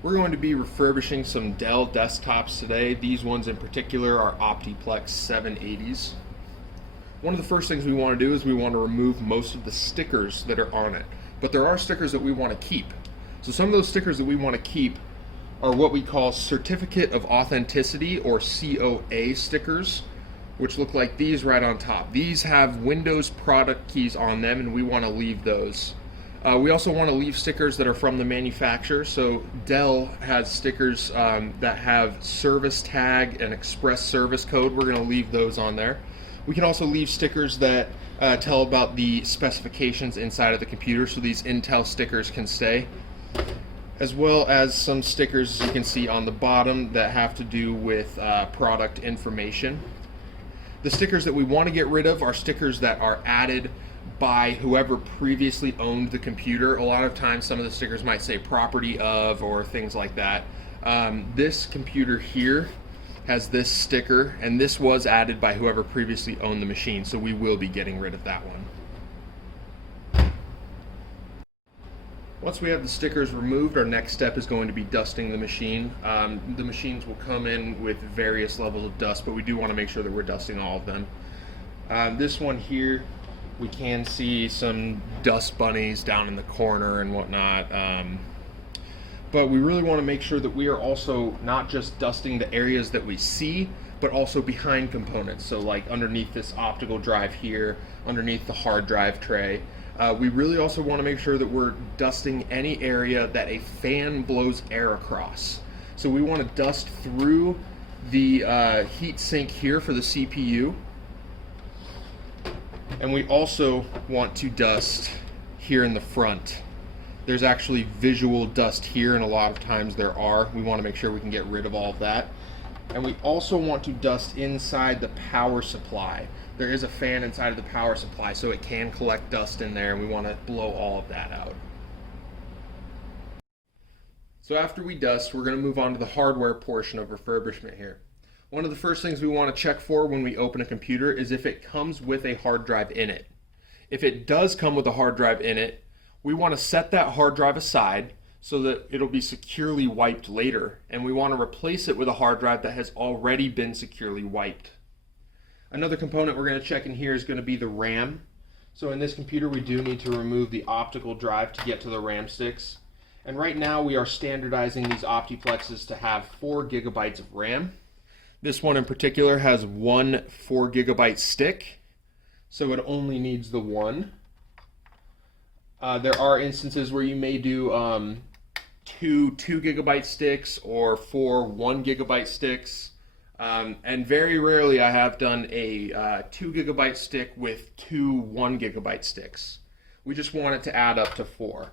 We're going to be refurbishing some Dell desktops today. These ones in particular are Optiplex 780s. One of the first things we want to do is we want to remove most of the stickers that are on it. But there are stickers that we want to keep. So some of those stickers that we want to keep are what we call Certificate of Authenticity, or COA stickers, which look like these right on top. These have Windows product keys on them, and we want to leave those. We also want to leave stickers that are from the manufacturer. So Dell has stickers that have service tag and express service code. We're going to leave those on there. We can also leave stickers that tell about the specifications inside of the computer, so these Intel stickers can stay, as well as some stickers you can see on the bottom that have to do with product information. The stickers that we want to get rid of are stickers that are added by whoever previously owned the computer. A lot of times some of the stickers might say property of or things like that. This computer here has this sticker, and this was added by whoever previously owned the machine, so we will be getting rid of that one. Once we have the stickers removed, our next step is going to be dusting the machine. The machines will come in with various levels of dust, but we do want to make sure that we're dusting all of them. This one here, we can see some dust bunnies down in the corner and whatnot. But we really want to make sure that we are also not just dusting the areas that we see, but also behind components. So like underneath this optical drive here, underneath the hard drive tray. We really also want to make sure that we're dusting any area that a fan blows air across. So we want to dust through the heat sink here for the CPU. And we also want to dust here in the front. There's actually visual dust here, and a lot of times there are. We want to make sure we can get rid of all of that. And we also want to dust inside the power supply. There is a fan inside of the power supply, so it can collect dust in there, and we want to blow all of that out. So after we dust, we're going to move on to the hardware portion of refurbishment here. One of the first things we want to check for when we open a computer is if it comes with a hard drive in it. If it does come with a hard drive in it, we want to set that hard drive aside so that it'll be securely wiped later, and we want to replace it with a hard drive that has already been securely wiped. Another component we're going to check in here is going to be the RAM. So in this computer we do need to remove the optical drive to get to the RAM sticks. And right now we are standardizing these Optiplexes to have 4 gigabytes of RAM. This one in particular has one 4 gigabyte stick, so it only needs the one. There are instances where you may do two 2 gigabyte sticks or 4 1 gigabyte sticks. And very rarely I have done a 2 gigabyte stick with 2 1 gigabyte sticks. We just want it to add up to 4.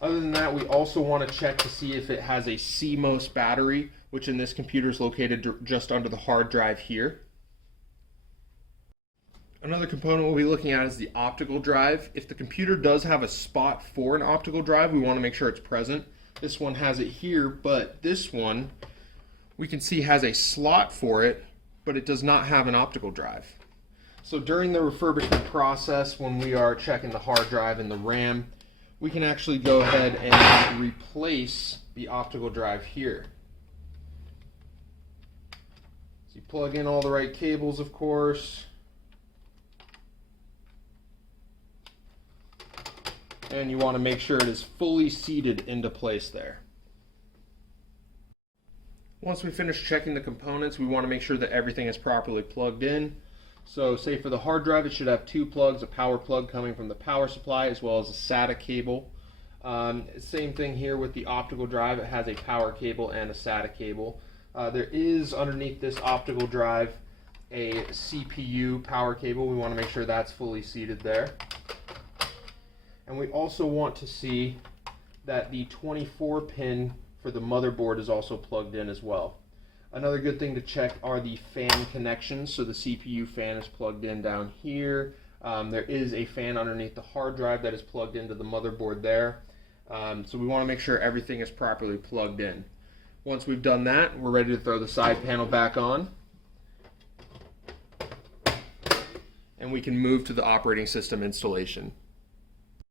Other than that, we also want to check to see if it has a CMOS battery, which in this computer is located just under the hard drive here. Another component we'll be looking at is the optical drive. If the computer does have a spot for an optical drive, we want to make sure it's present. This one has it here, but this one we can see has a slot for it, but it does not have an optical drive. So during the refurbishment process, when we are checking the hard drive and the RAM, we can actually go ahead and replace the optical drive here. So you plug in all the right cables, of course. And you want to make sure it is fully seated into place there. Once we finish checking the components, we want to make sure that everything is properly plugged in. So say for the hard drive, it should have 2 plugs, a power plug coming from the power supply as well as a SATA cable. Same thing here with the optical drive. It has a power cable and a SATA cable. There is underneath this optical drive a CPU power cable. We want to make sure that's fully seated there. And we also want to see that the 24 pin for the motherboard is also plugged in as well. Another good thing to check are the fan connections. So the CPU fan is plugged in down here. There is a fan underneath the hard drive that is plugged into the motherboard there. So we want to make sure everything is properly plugged in. Once we've done that, we're ready to throw the side panel back on. And we can move to the operating system installation.